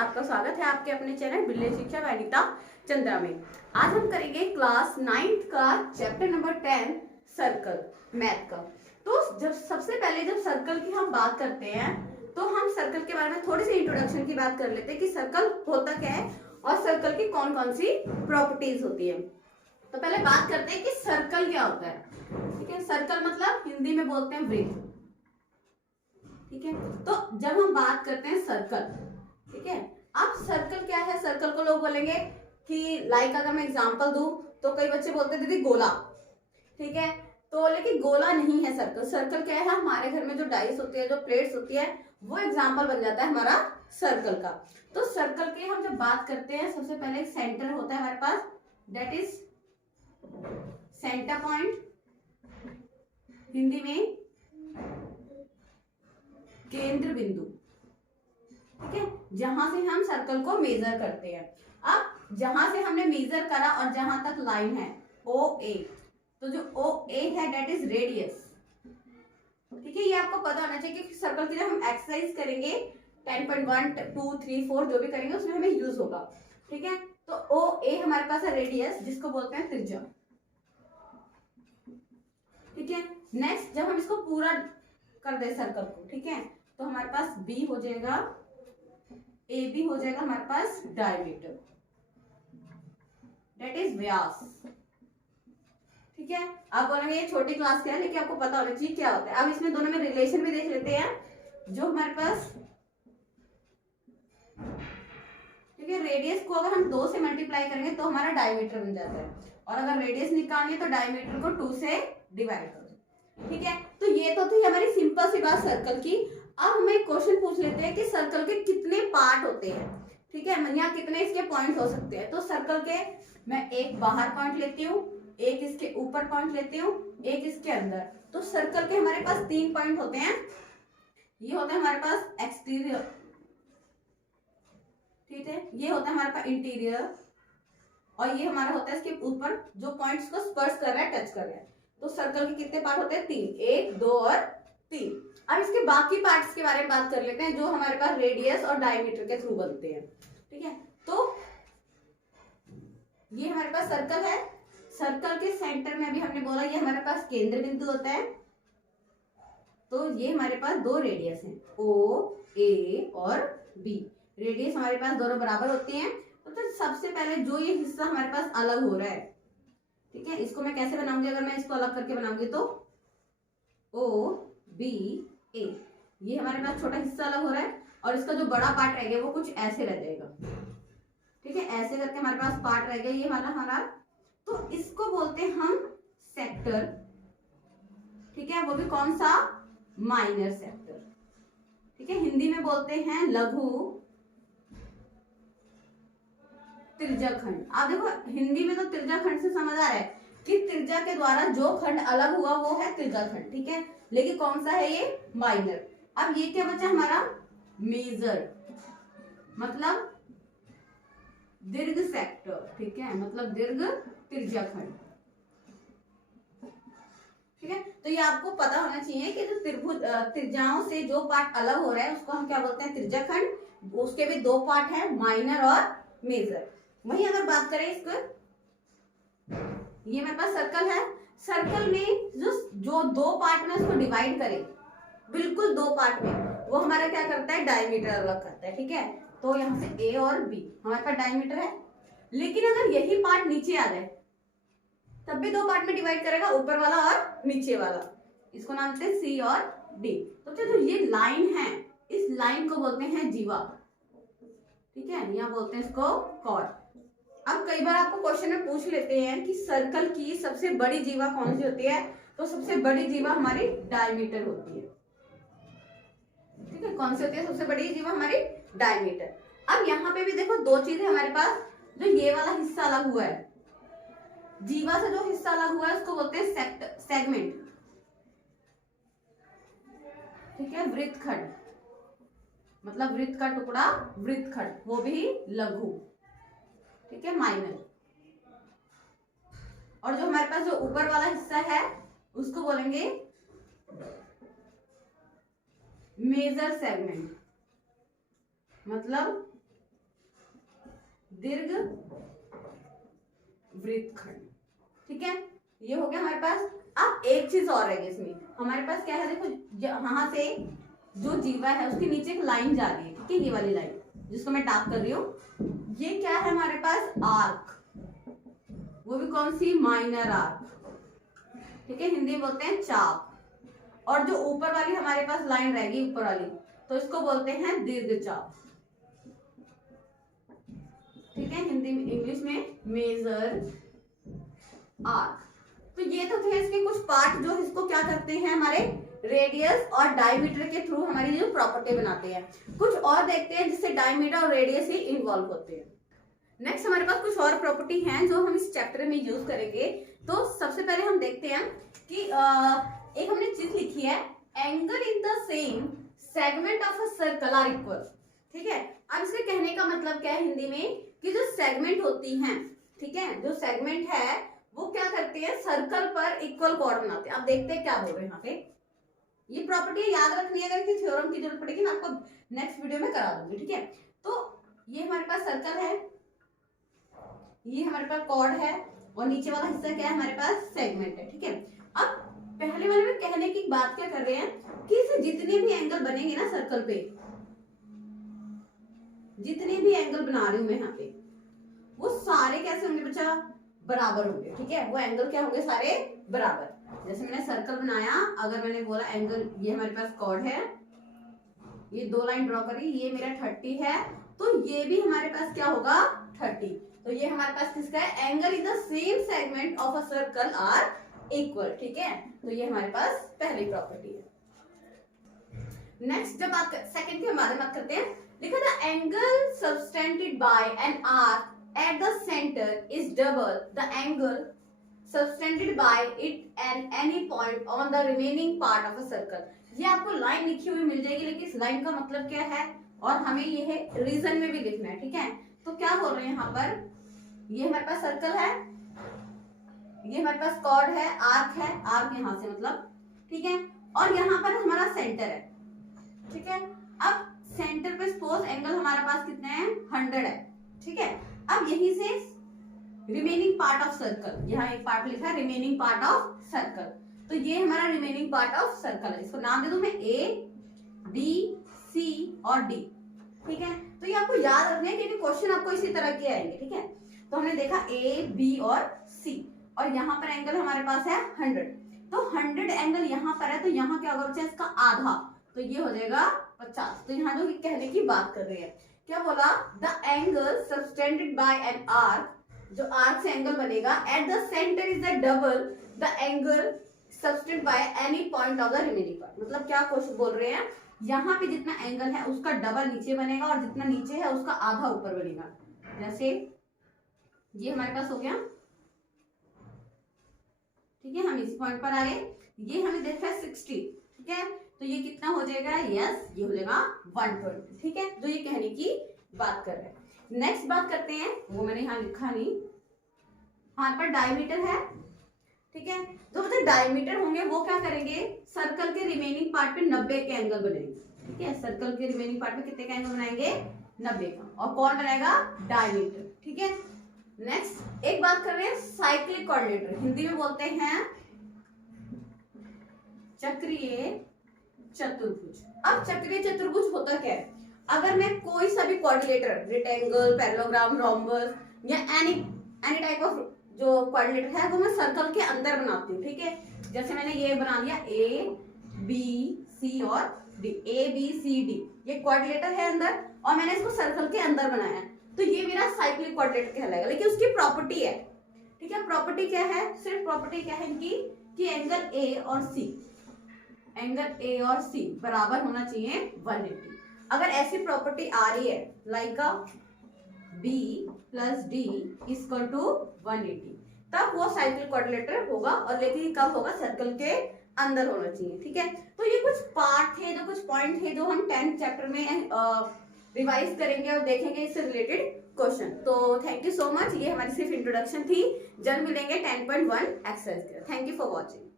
आपका स्वागत है आपके अपने चैनल बिल्ले शिक्षा वनिता चंद्रा में। आज हम करेंगे क्लास 9th का चैप्टर नंबर 10 सर्कल मैथ का। तो जब सबसे पहले जब सर्कल की हम बात करते हैं तो हम सर्कल के बारे में थोड़ी सी इंट्रोडक्शन की बात कर लेते हैं कि सर्कल होता क्या है और सर्कल की कौन कौन सी प्रॉपर्टीज होती है। तो पहले बात करते हैं कि सर्कल क्या होता है। ठीक है, सर्कल मतलब हिंदी में बोलते हैं वृत्त। ठीक है, तो जब हम बात करते हैं सर्कल, ठीक है, अब सर्कल क्या है, सर्कल को लोग बोलेंगे कि लाइक अगर मैं एग्जांपल दूं तो कई बच्चे बोलते हैं दीदी गोला। ठीक है, तो लेकिन गोला नहीं है सर्कल। सर्कल क्या है, हमारे घर में जो डाइस होती है, जो प्लेट्स होती है, वो एग्जांपल बन जाता है हमारा सर्कल का। तो सर्कल की हम जब बात करते हैं सबसे पहले एक सेंटर होता है हमारे पास, that is centre point, Hindi में केंद्र बिंदु। ठीक है, जहां से हम सर्कल को मेजर करते हैं। अब जहां से हमने मेजर करा और जहां तक लाइन है ओ ए, तो जो ओ ए है दैट इज रेडियस। ठीक है, ये आपको पता होना चाहिए कि सर्कल की जब हम एक्सरसाइज करेंगे 10.1 2 3 4 जो भी करेंगे उसमें हमें यूज होगा। ठीक है, तो ओ ए हमारे पास है रेडियस, जिसको बोलते हैं त्रिज्या। ठीक है, नेक्स्ट जब हम इसको पूरा कर दे सर्कल को, ठीक है, तो हमारे पास बी हो जाएगा, ए बी हो जाएगा हमारे पास डायमीटर, दैट इज व्यास। ठीक है, आप बोलेंगे ये छोटी क्लास क्या है, लेकिन आपको पता होना चाहिए क्या होता है। अब इसमें दोनों में रिलेशन भी देख लेते हैं। जो हमारे पास, ठीक है, रेडियस को अगर हम 2 से मल्टीप्लाई करेंगे तो हमारा डायमीटर बन जाता है, और अगर रेडियस निकालेंगे तो डायमीटर को 2 से डिवाइड कर दो। ठीक है, तो ये तो थी हमारी सिंपल सी बात सर्कल की। अब हम एक क्वेश्चन पूछ लेते हैं कि सर्कल के कितने पार्ट होते हैं। ठीक है, यहाँ कितने इसके पॉइंट हो सकते हैं। तो सर्कल के मैं एक बाहर पॉइंट लेती हूँ, एक इसके ऊपर पॉइंट लेती हूँ, एक इसके अंदर। तो सर्कल के हमारे पास 3 पॉइंट होते हैं। ये होता है हमारे पास एक्सटीरियर, ठीक है, ये होता है हमारे पास इंटीरियर, और ये हमारा होता है इसके ऊपर जो पॉइंट्स को स्पर्श कर रहा है, टच कर रहा है। तो सर्कल के कितने पार्ट होते हैं? 3, 1 2 और 3। अब इसके बाकी पार्ट्स के बारे में बात कर लेते हैं जो हमारे पास रेडियस और डायमीटर के थ्रू बनते हैं। ठीक है, तो ये हमारे पास सर्कल है। सर्कल के सेंटर में अभी हमने बोला ये हमारे पास केंद्र बिंदु होता है। तो ये हमारे पास 2 रेडियस हैं, ओ ए और बी। रेडियस हमारे पास दोनों बराबर होते हैं। तो सबसे पहले जो ये हिस्सा हमारे पास अलग हो रहा है, ठीक है, इसको मैं कैसे बनाऊंगी, अगर मैं इसको अलग करके बनाऊंगी तो ओ बी ए, ये हमारे पास छोटा हिस्सा अलग हो रहा है, और इसका जो बड़ा पार्ट रह गया वो कुछ ऐसे रह जाएगा। ठीक है, ऐसे करके हमारे पास पार्ट रह गया ये हमारा। तो इसको बोलते हैं हम सेक्टर। ठीक है, वो भी कौन सा? Minor sector. ठीक है, हिंदी में बोलते हैं लघु त्रिज्याखंड। आप देखो हिंदी में तो त्रिज्याखंड से समझ आ रहा है कि त्रिज्या के द्वारा जो खंड अलग हुआ वो है त्रिज्याखंड। ठीक है, लेकिन कौन सा है ये? माइनर। अब ये क्या बचा हमारा? मेजर, मतलब दीर्घ सेक्टर। ठीक है, मतलब दीर्घ त्रिज्याखंड। ठीक है, तो ये आपको पता होना चाहिए कि जो त्रिभुज त्रिज्याओं से जो पार्ट अलग हो रहा है उसको हम क्या बोलते हैं? त्रिज्याखंड। उसके भी 2 पार्ट है, माइनर और मेजर। वहीं अगर बात करें इसको, ये मेरे पास सर्कल है। सर्कल में जो 2 पार्ट में उसको डिवाइड करें, बिल्कुल 2 पार्ट में, वो हमारा क्या करता है? डायमीटर अलग करता है। ठीक है, तो यहाँ से ए और बी हमारे पास डायमीटर है। लेकिन अगर यही पार्ट नीचे आ जाए तब भी 2 पार्ट में डिवाइड करेगा, ऊपर वाला और नीचे वाला। इसको नाम देते हैं सी और डी। तो जो ये लाइन है, इस लाइन को बोलते हैं जीवा। ठीक है, यहाँ बोलते हैं इसको कॉर्ड। अब कई बार आपको क्वेश्चन में पूछ लेते हैं कि सर्कल की सबसे बड़ी जीवा कौन सी होती है, तो सबसे बड़ी जीवा हमारी डायमीटर होती है। ठीक है, कौन सी होती है सबसे बड़ी जीवा? हमारी डायमीटर। अब यहाँ पे भी देखो 2 चीजें हमारे पास। जो ये वाला हिस्सा अलग हुआ है, जीवा से जो हिस्सा अलग हुआ है उसको बोलते हैं सेगमेंट। ठीक है, वृत्तखंड, मतलब वृत्त का टुकड़ा, वृत्तखंड, वो भी लघु। ठीक है, माइनर। और जो हमारे पास जो ऊपर वाला हिस्सा है उसको बोलेंगे मेजर सेगमेंट, मतलब दीर्घ वृत्तखंड। ठीक है, ये हो गया हमारे पास। अब एक चीज और है इसमें, हमारे पास क्या है, देखो यहाँ से जो जीवा है उसके नीचे एक लाइन जा रही है, ठीक है, ये वाली लाइन जिसको मैं टाप कर रही हूँ, ये क्या है हमारे पास, आर्क, वो भी कौन सी, माइनर आर्क, ठीक है, हिंदी में बोलते हैं चाप। और जो ऊपर वाली हमारे पास लाइन रहेगी ऊपर वाली, तो इसको बोलते हैं दीर्घ चाप, ठीक है, हिंदी में, इंग्लिश में मेजर आर्क। तो ये तो थे इसके कुछ पार्ट जो इसको क्या करते हैं, हमारे रेडियस और डायमीटर के थ्रू हमारी जो प्रॉपर्टी बनाते हैं। कुछ और देखते हैं जिससे डायमीटर और रेडियस ही इन्वॉल्व होते हैं। नेक्स्ट हमारे पास कुछ और प्रॉपर्टी हैं जो हम इस चैप्टर में यूज करेंगे। तो सबसे पहले हम देखते हैं कि एक हमने चीज लिखी है, angle in the same segment of a circle are equal. ठीक है, अब इसके कहने का मतलब क्या है हिंदी में, कि जो सेगमेंट होती हैं, ठीक है, जो सेगमेंट है वो क्या करते हैं, सर्कल पर इक्वल कोण बनाते हैं। अब देखते हैं क्या बोल रहे हैं यहाँ पे। ये प्रॉपर्टी याद रखनी है, अगर किसी थ्योरम की जरूरत पड़ेगी ना आपको नेक्स्ट वीडियो में करा दूंगी। ठीक है, तो ये हमारे पास सर्कल है, ये हमारे पास कॉर्ड है, और नीचे वाला हिस्सा क्या है, हमारे पास सेगमेंट है। ठीक है, अब पहले वाले में कहने की बात क्या कर रहे हैं, कि इसे जितने भी एंगल बनेंगे ना सर्कल पे, जितने भी एंगल बना रही हूं मैं यहाँ पे, वो सारे कैसे होंगे बच्चा, बराबर होंगे। ठीक है, वो एंगल क्या होंगे, सारे बराबर। जैसे मैंने सर्कल बनाया, अगर मैंने बोला एंगल, ये हमारे पास कॉर्ड है, ये दो लाइन ड्रॉ करी, ये मेरा 30 है, तो ये भी हमारे पास क्या होगा, 30। तो ये हमारे पास किसका है, angle in the same segment of a circle are equal. ठीक है, तो ये हमारे पास पहली प्रॉपर्टी है। नेक्स्ट जब बात सेकंड की हम बात करते हैं, लिखा the angle subtended bye an arc at the center is double the angle subtended by it at any point on the remaining part of a circle। ये आपको लाइन लिखी हुई मिल जाएगी, लेकिन इस लाइन का मतलब क्या है और हमें ये है रीजन में भी लिखना है। ठीक है, तो क्या बोल रहे हैं यहाँ पर, ये हमारे पास सर्कल है, ये हमारे पास कॉर्ड है, आर्क है, आर्क यहाँ से मतलब, ठीक है, और यहाँ पर हमारा सेंटर है। ठीक है, अब सेंटर पे सपोज एंगल हमारे पास कितने हैं, 100 है। ठीक है, अब यहीं से रिमेनिंग पार्ट ऑफ सर्कल, यहाँ एक पार्ट लिखा है रिमेनिंग पार्ट ऑफ सर्कल, तो ये हमारा रिमेनिंग पार्ट ऑफ सर्कल है। इसको नाम दे दूं मैं ए, बी, सी और डी। ठीक है, तो ये आपको याद रखना है क्योंकि क्वेश्चन आपको इसी तरह के आएंगे। ठीक है, तो हमने देखा ए, बी और सी, और यहाँ पर एंगल हमारे पास है 100, तो 100 एंगल यहाँ पर है, तो यहाँ क्या होगा बच्चा, इसका आधा, तो ये हो जाएगा 50। तो यहाँ जो कहने की बात कर रहे हैं, क्या बोला, the angle subtended bye an arc, जो आर्क से एंगल बनेगा, at the centre is the double the angle subtended by any point of the remaining part. मतलब क्या क्वेश्चन बोल रहे हैं, यहाँ पे जितना एंगल है उसका डबल नीचे बनेगा, और जितना नीचे है उसका आधा ऊपर बनेगा। जैसे ये हमारे पास हो गया, ठीक है, हम इस पॉइंट पर आ गए, ये हमें देखा है 60। ठीक है, तो ये कितना हो जाएगा, यस, ये हो जाएगा 120। ठीक है, जो ये कहने की बात कर रहे हैं। नेक्स्ट बात करते हैं, वो मैंने यहाँ लिखा नहीं, यहाँ पर डायमीटर है। ठीक है, जो मतलब डायमीटर होंगे वो क्या करेंगे, सर्कल के रिमेनिंग पार्ट पे 90 के एंगल बनेंगे। ठीक है, सर्कल के रिमेनिंग पार्ट पे कितने का एंगल बनाएंगे, 90 का, और कौन बनाएगा, डायमीटर। ठीक है, नेक्स्ट एक बात कर रहे हैं साइक्लिक कोऑर्डिनेटर, हिंदी में बोलते हैं चक्रीय चतुर्भुज। अब चक्रीय चतुर्भुज होता क्या है, अगर मैं कोई सा भी कोऑर्डिनेटर, रेक्टेंगल, पैरेललोग्राम, रोम्बस या एनी टाइप ऑफ जो कोऑर्डिनेटर है वो मैं सर्कल के अंदर बनाती हूँ। ठीक है, जैसे मैंने ये बना लिया ए, बी, सी और डी, ए, बी, सी, डी, ये कोऑर्डिनेटर है अंदर, और मैंने इसको सर्कल के अंदर बनाया है, तो ये मेरा साइक्लिक कोऑर्डिनेटर कहलाएगा। लेकिन उसकी प्रॉपर्टी है, ठीक है, प्रॉपर्टी क्या है, सिर्फ प्रॉपर्टी क्या है इनकी, कि एंगल ए और सी, एंगल ए और सी बराबर होना चाहिए 180। अगर ऐसी प्रॉपर्टी आ रही है like B plus D equal to 180, तब वो साइक्लिक कोऑर्डिनेटर होगा, और लेकिन कब होगा, सर्कल के अंदर होना चाहिए। ठीक है, तो ये कुछ पार्ट थे, जो कुछ पॉइंट थे जो हम 10th चैप्टर में रिवाइज करेंगे और देखेंगे इससे रिलेटेड क्वेश्चन। तो थैंक यू सो मच, ये हमारी सिर्फ इंट्रोडक्शन थी। जल्द मिलेंगे 10.1 एक्सरसाइज के। Thank you for watching.